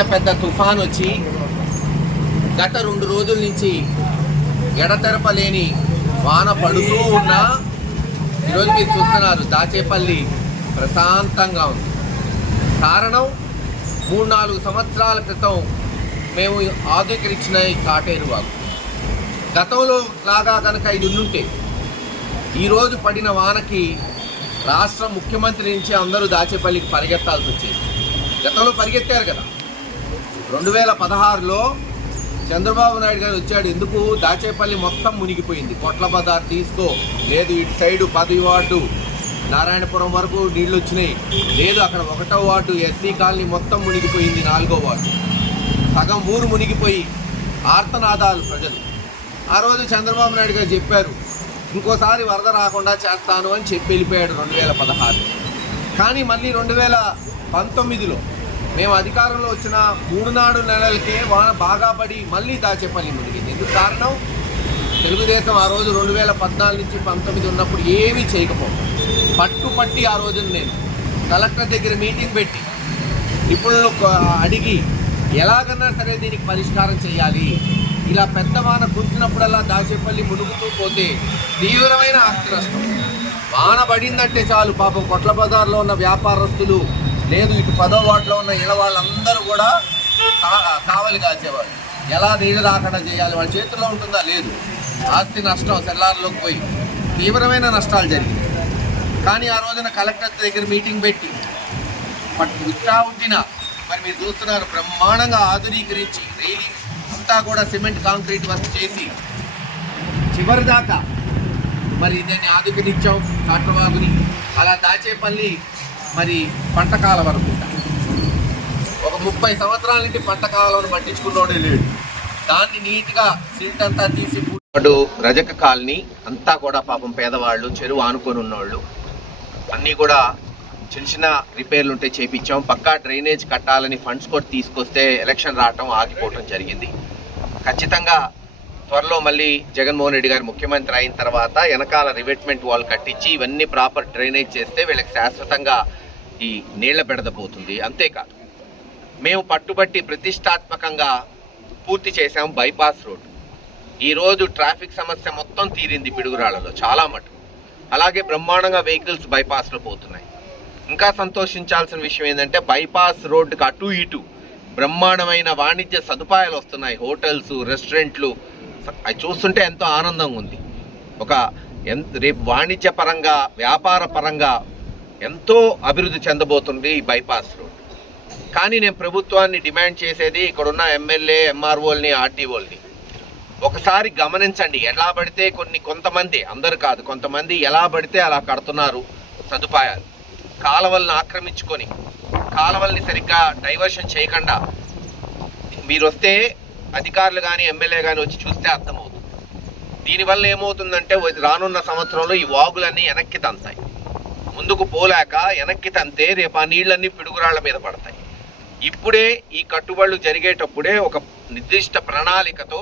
ఇంత పెద్ద తుఫాన్ వచ్చి గత రెండు రోజుల నుంచి ఎడతెరపలేని వాన పడుతూ ఉన్నా ఈరోజు మీరు చూస్తున్నారు దాచేపల్లి ప్రశాంతంగా ఉంది. కారణం మూడు నాలుగు సంవత్సరాల క్రితం మేము ఆధునీకరించిన ఈ కాటేరు వాగు. గతంలో లాగా కనుక ఇది ఉండుంటే ఈరోజు పడిన వానకి రాష్ట్ర ముఖ్యమంత్రి నుంచి అందరూ దాచేపల్లికి పరిగెత్తాల్సి వచ్చేది. గతంలో పరిగెత్తారు కదా. రెండు వేల పదహారులో చంద్రబాబు నాయుడు గారు వచ్చాడు. ఎందుకు? దాచేపల్లి మొత్తం మునిగిపోయింది. కొట్ల బజార్ తీసుకో. లేదు ఇటు సైడు పది వార్డు. నారాయణపురం వరకు నీళ్ళు వచ్చినాయి. లేదు అక్కడ ఒకటో వార్డు. ఎస్సీ కాలనీ మొత్తం మునిగిపోయింది నాలుగో వార్డు. సగం ఊరు మునిగిపోయి ఆర్తనాదాలు ప్రజలు. ఆ రోజు చంద్రబాబు నాయుడు గారు చెప్పారు ఇంకోసారి వరద రాకుండా చేస్తాను అని చెప్పి వెళ్ళిపోయాడు రెండు వేల పదహారు కానీ మళ్ళీ రెండు వేల పంతొమ్మిదిలో మేము అధికారంలో వచ్చిన మూడు నాడు నెలలకే వాన బాగా పడి మళ్ళీ దాచేపల్లి మునిగింది. ఎందుకు కారణం? తెలుగుదేశం ఆ రోజు రెండు వేల పద్నాలుగు నుంచి పంతొమ్మిది ఉన్నప్పుడు ఏమీ చేయకపోవడం. పట్టుపట్టి ఆ రోజున నేను కలెక్టర్ దగ్గర మీటింగ్ పెట్టి నిపుణులు అడిగి ఎలాగన్నా సరే దీనికి పరిష్కారం చేయాలి ఇలా పెద్ద వాన కురిసినప్పుడల్లా దాచేపల్లి మునుగుతూ పోతే తీవ్రమైన ఆస్తి నష్టం. వాన పడిందంటే చాలు పాపం. కొట్ల బజార్లో ఉన్న వ్యాపారస్తులు లేదు ఇటు పదో వార్డులో ఉన్న ఇళ్ళ వాళ్ళందరూ కూడా కావలి కాచేవాళ్ళు. ఎలా నీళ్ళు రాకుండా చేయాలి? వాళ్ళ చేతుల్లో ఉంటుందా? లేదు. ఆస్తి నష్టం సెల్లార్లోకి పోయి. తీవ్రమైన నష్టాలు జరిగింది కానీ ఆ రోజున కలెక్టర్ దగ్గర మీటింగ్ పెట్టి పట్టు ఉట్టా ఉట్టిన మరి మీరు చూస్తున్నారు బ్రహ్మాండంగా ఆధునీకరించి రైలింగ్ అంతా కూడా సిమెంట్ కాంక్రీట్ వర్క్ చేసి చివరి దాకా మరి దాన్ని ఆధునికించాం కాట్రవాగుని అలా దాచేపల్లి మరి పంటకాల వరకు ఒక ముప్పై సంవత్సరాల నుండి పంటకాలను పట్టించుకున్నోడే లేడు. దాన్ని నీట్గా సిల్ట్ అంతా తీసి అటు రజక కాలనీ అంతా కూడా పాపం పేదవాళ్ళు చెరువు ఆనుకొని ఉన్నోళ్ళు. అన్నీ కూడా చిన్న చిన్న రిపేర్లు ఉంటే చేపించాం పక్కా డ్రైనేజ్ కట్టాలని ఫండ్స్ కూడా తీసుకొస్తే ఎలక్షన్ రావటం ఆగిపోవటం జరిగింది. ఖచ్చితంగా త్వరలో మళ్ళీ జగన్మోహన్ రెడ్డి గారు ముఖ్యమంత్రి అయిన తర్వాత వెనకాల రివెట్మెంట్ వాల్ కట్టించి ఇవన్నీ ప్రాపర్ డ్రైనేజ్ చేస్తే వీళ్ళకి శాశ్వతంగా ఈ నీళ్ళ పెడదపోతుంది అంతేకాదు మేము పట్టుబట్టి ప్రతిష్టాత్మకంగా పూర్తి చేశాం బైపాస్ రోడ్ ఈరోజు ట్రాఫిక్ సమస్య మొత్తం తీరింది పిడుగురాళ్ళలో చాలా మటుకు. అలాగే బ్రహ్మాండంగా వెహికల్స్ బైపాస్లో పోతున్నాయి. ఇంకా సంతోషించాల్సిన విషయం ఏంటంటే బైపాస్ రోడ్డుకి అటు ఇటు బ్రహ్మాండమైన వాణిజ్య సదుపాయాలు వస్తున్నాయి. హోటల్స్ రెస్టారెంట్లు అవి చూస్తుంటే ఎంతో ఆనందంగా ఉంది. ఒక ఎంత రేపు వాణిజ్య పరంగా వ్యాపార పరంగా ఎంతో అభివృద్ధి చెందబోతుంది ఈ బైపాస్ రోడ్ కానీ నేను ప్రభుత్వాన్ని డిమాండ్ చేసేది ఇక్కడున్న ఎమ్మెల్యే ఎంఆర్ఓల్ని ఆర్టీఓల్ని. ఒకసారి గమనించండి ఎలా పడితే కొన్ని కొంతమంది అందరు కాదు కొంతమంది ఎలా పడితే అలా కడుతున్నారు సదుపాయాలు. కాలువలను ఆక్రమించుకొని కాలువల్ని సరిగ్గా డైవర్షన్ చేయకుండా మీరు వస్తే అధికారులు కానీ ఎమ్మెల్యే కానీ వచ్చి చూస్తే అర్థమవుతుంది. దీనివల్ల ఏమవుతుందంటే రానున్న సంవత్సరంలో ఈ వాగులన్నీ వెనక్కి తంతాయి. ముందుకు పోలేక వెనక్కి తంతే రేపు ఆ నీళ్ళన్నీ పిడుగురాళ్ళ మీద పడతాయి. ఇప్పుడే ఈ కట్టుబడులు జరిగేటప్పుడే ఒక నిర్దిష్ట ప్రణాళికతో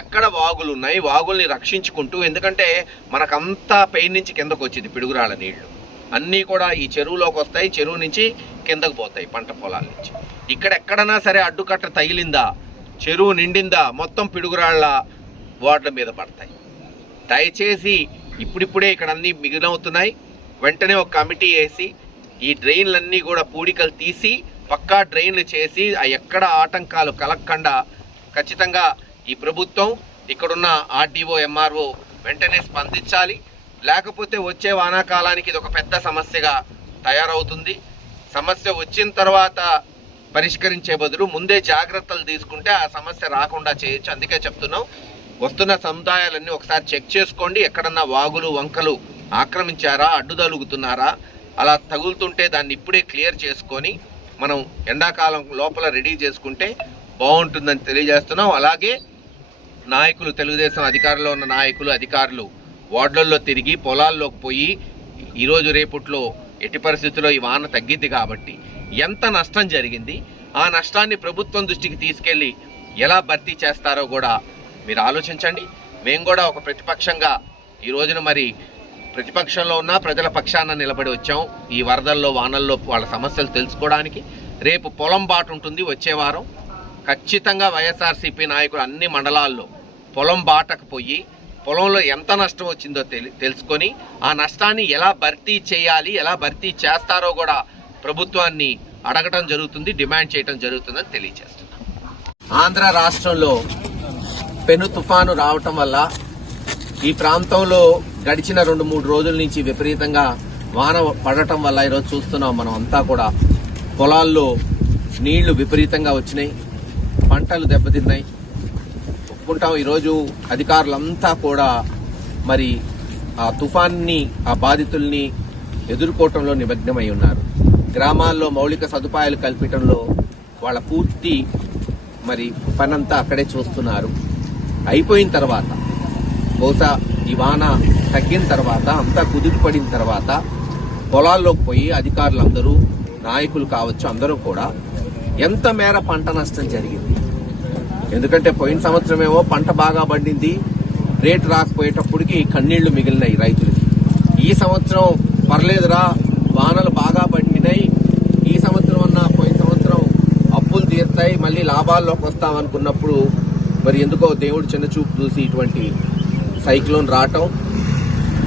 ఎక్కడ వాగులు ఉన్నాయి వాగుల్ని రక్షించుకుంటూ ఎందుకంటే మనకంతా పై నుంచి కిందకు వచ్చింది పిడుగురాళ్ళ నీళ్ళు. అన్నీ కూడా ఈ చెరువులోకి వస్తాయి చెరువు నుంచి కిందకు పోతాయి పంట పొలాల నుంచి. ఇక్కడ ఎక్కడన్నా సరే అడ్డుకట్ట తగిలిందా చెరువు నిండిందా మొత్తం పిడుగురాళ్ళ వార్డుల మీద పడతాయి. దయచేసి ఇప్పుడిప్పుడే ఇక్కడ అన్నీ మిగిలవుతున్నాయి. వెంటనే ఒక కమిటీ వేసి ఈ డ్రైన్లన్నీ కూడా పూడికలు తీసి పక్కా డ్రైన్లు చేసి ఆ ఎక్కడ ఆటంకాలు కలగకుండా ఖచ్చితంగా ఈ ప్రభుత్వం ఇక్కడున్న ఆర్డీఓ ఎంఆర్ఓ వెంటనే స్పందించాలి. లేకపోతే వచ్చే వానాకాలానికి ఇది ఒక పెద్ద సమస్యగా తయారవుతుంది. సమస్య వచ్చిన తర్వాత పరిష్కరించే బదులు ముందే జాగ్రత్తలు తీసుకుంటే ఆ సమస్య రాకుండా చేయొచ్చు. అందుకే చెప్తున్నాం వస్తున్న సముదాయాలన్నీ ఒకసారి చెక్ చేసుకోండి. ఎక్కడన్నా వాగులు వంకలు ఆక్రమించారా అడ్డు తగులుతున్నారా అలా తగులుతుంటే దాన్ని ఇప్పుడే క్లియర్ చేసుకొని మనం ఎండాకాలం లోపల రెడీ చేసుకుంటే బాగుంటుందని తెలియజేస్తున్నాం. అలాగే నాయకులు తెలుగుదేశం అధికారంలో ఉన్న నాయకులు అధికారులు వార్డులలో తిరిగి పొలాల్లోకి పోయి ఈరోజు రేపట్లో ఎట్టి పరిస్థితుల్లో ఈ వాన తగ్గింది కాబట్టి ఎంత నష్టం జరిగింది ఆ నష్టాన్ని ప్రభుత్వం దృష్టికి తీసుకెళ్ళి ఎలా భర్తీ చేస్తారో కూడా మీరు ఆలోచించండి. మేము కూడా ఒక ప్రతిపక్షంగా ఈ రోజున మరి ప్రతిపక్షంలో ఉన్న ప్రజల పక్షాన నిలబడి వచ్చాం. ఈ వరదల్లో వానల్లో వాళ్ళ సమస్యలు తెలుసుకోవడానికి. రేపు పొలం బాట ఉంటుంది వచ్చే వారం. ఖచ్చితంగా వైఎస్ఆర్సీపీ నాయకులు అన్ని మండలాల్లో పొలం బాటకు పోయి పొలంలో ఎంత నష్టం వచ్చిందో తెలి తెలుసుకొని ఆ నష్టాన్ని ఎలా భర్తీ చేయాలి ఎలా భర్తీ చేస్తారో కూడా ప్రభుత్వాన్ని అడగటం జరుగుతుంది డిమాండ్ చేయటం జరుగుతుందని తెలియజేస్తున్నాం. ఆంధ్ర రాష్ట్రంలో పెను తుఫాను రావటం వల్ల ఈ ప్రాంతంలో గడిచిన రెండు మూడు రోజుల నుంచి విపరీతంగా వాన పడటం వల్ల ఈరోజు చూస్తున్నాం మనం అంతా కూడా. పొలాల్లో నీళ్ళు విపరీతంగా వచ్చినాయి పంటలు దెబ్బతిన్నాయి. చెప్పుకుంటాం. ఈరోజు అధికారులంతా కూడా మరి ఆ తుఫాన్ని ఆ బాధితుల్ని ఎదుర్కోవటంలో నిమగ్నమై ఉన్నారు. గ్రామాల్లో మౌలిక సదుపాయాలు కల్పించడంలో వాళ్ళ పూర్తి మరి పనంతా అక్కడే చూస్తున్నారు. అయిపోయిన తర్వాత బహుశా ఈ వాన తగ్గిన తర్వాత అంతా కుదిరిపడిన తర్వాత పొలాల్లోకి పోయి అధికారులందరూ నాయకులు కావచ్చు అందరూ కూడా ఎంత మేర పంట నష్టం జరిగింది? ఎందుకంటే పోయిన సంవత్సరం ఏమో పంట బాగా పండింది రేటు రాకపోయేటప్పటికి కన్నీళ్ళు మిగిలినాయి రైతులకి. ఈ సంవత్సరం పర్లేదురా వానలు బాగా పండినాయి ఈ సంవత్సరం అన్న పోయిన సంవత్సరం అప్పులు తీరుతాయి మళ్ళీ లాభాల్లోకి వస్తామనుకున్నప్పుడు మరి ఎందుకో దేవుడు చిన్న చూపు చూసి ఇటువంటి సైక్లోన్ రావటం.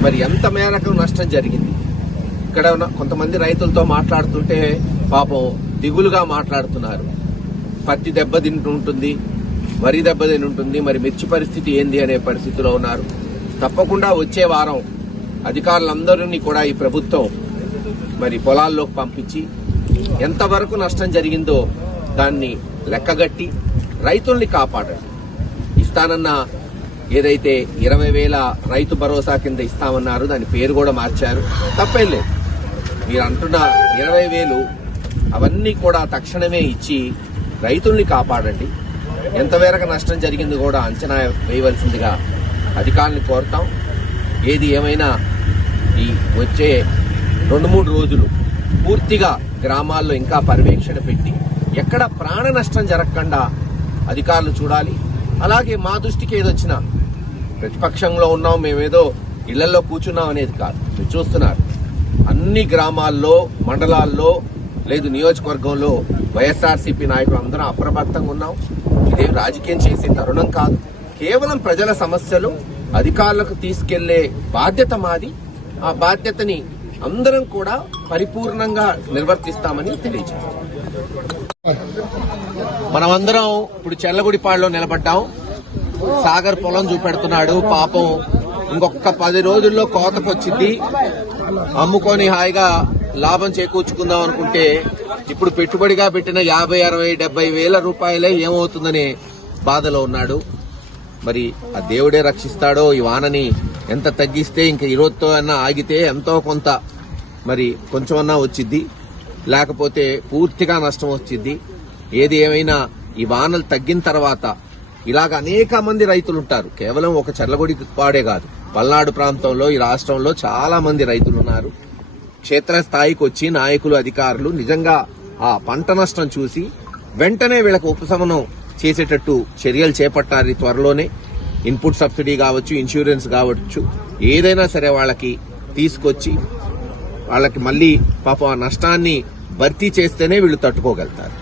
మరి ఎంత మేరకు నష్టం జరిగింది? ఇక్కడ ఉన్న కొంతమంది రైతులతో మాట్లాడుతుంటే పాపం దిగులుగా మాట్లాడుతున్నారు. పత్తి దెబ్బతింటుంటుంది వరి దెబ్బతిని ఉంటుంది. మరి మిర్చి పరిస్థితి ఏంది అనే పరిస్థితిలో ఉన్నారు. తప్పకుండా వచ్చే వారం అధికారులందరినీ కూడా ఈ ప్రభుత్వం మరి పొలాల్లోకి పంపించి ఎంతవరకు నష్టం జరిగిందో దాన్ని లెక్కగట్టి రైతుల్ని కాపాడండి. ఇస్తానన్న ఏదైతే ఇరవై వేల రైతు భరోసా కింద ఇస్తామన్నారు దాని పేరు కూడా మార్చారు. తప్పేం లేదు. మీరు అంటున్న ఇరవై వేలు అవన్నీ కూడా తక్షణమే ఇచ్చి రైతుల్ని కాపాడండి. ఎంతమేరకు నష్టం జరిగింది కూడా అంచనా వేయవలసిందిగా అధికారులను కోరుతాం. ఏది ఏమైనా ఈ వచ్చే రెండు మూడు రోజులు పూర్తిగా గ్రామాల్లో ఇంకా పర్యవేక్షణ పెట్టి ఎక్కడ ప్రాణ నష్టం జరగకుండా అధికారులు చూడాలి. అలాగే మా దృష్టికి ఏదొచ్చినా ప్రతిపక్షంలో ఉన్నాం మేమేదో ఇళ్ళలో కూర్చున్నాం అనేది కాదు. మీరు చూస్తున్నారు. అన్ని గ్రామాల్లో మండలాల్లో లేదు నియోజకవర్గంలో వైఎస్ఆర్సీపీ నాయకులు అందరం అప్రమత్తంగా ఉన్నాం. ఇదేం రాజకీయం చేసే తరుణం కాదు. కేవలం ప్రజల సమస్యలు అధికారులకు తీసుకెళ్ళే బాధ్యత మాది. ఆ బాధ్యతని అందరం కూడా పరిపూర్ణంగా నిర్వర్తిస్తామని తెలియజేస్తాం మనమందరం ఇప్పుడు చెల్లగుడిపాడులో నిలబడ్డాం. సాగర్ పొలం చూపెడుతున్నాడు. పాపం ఇంకొక పది రోజుల్లో కోతకొచ్చింది. అమ్ముకొని హాయిగా లాభం చేకూర్చుకుందాం అనుకుంటే ఇప్పుడు పెట్టుబడిగా పెట్టిన యాభై అరవై డెబ్బై వేల రూపాయలే ఏమవుతుందనే బాధలో ఉన్నాడు. మరి ఆ దేవుడే రక్షిస్తాడో ఈ వానని ఎంత తగ్గిస్తే ఇంక ఈ రోజుతో అన్నా ఆగితే ఎంతో కొంత మరి కొంచెమన్నా వచ్చిద్ది. లేకపోతే పూర్తిగా నష్టం వచ్చింది ఏది ఏమైనా ఈ వానలు తగ్గిన తర్వాత ఇలాగ అనేక మంది రైతులు ఉంటారు. కేవలం ఒక చర్లగొడి పాడే కాదు. పల్నాడు ప్రాంతంలో ఈ రాష్ట్రంలో చాలా మంది రైతులు ఉన్నారు. క్షేత్రస్థాయికి వచ్చి నాయకులు అధికారులు నిజంగా ఆ పంట నష్టం చూసి వెంటనే వీళ్ళకు ఉపశమనం చేసేటట్టు చర్యలు చేపట్టాలి త్వరలోనే. ఇన్పుట్ సబ్సిడీ కావచ్చు ఇన్సూరెన్స్ కావచ్చు ఏదైనా సరే వాళ్ళకి తీసుకొచ్చి వాళ్ళకి మళ్ళీ పాపం ఆ నష్టాన్ని భర్తీ చేస్తేనే వీళ్ళు తట్టుకోగలుగుతారు.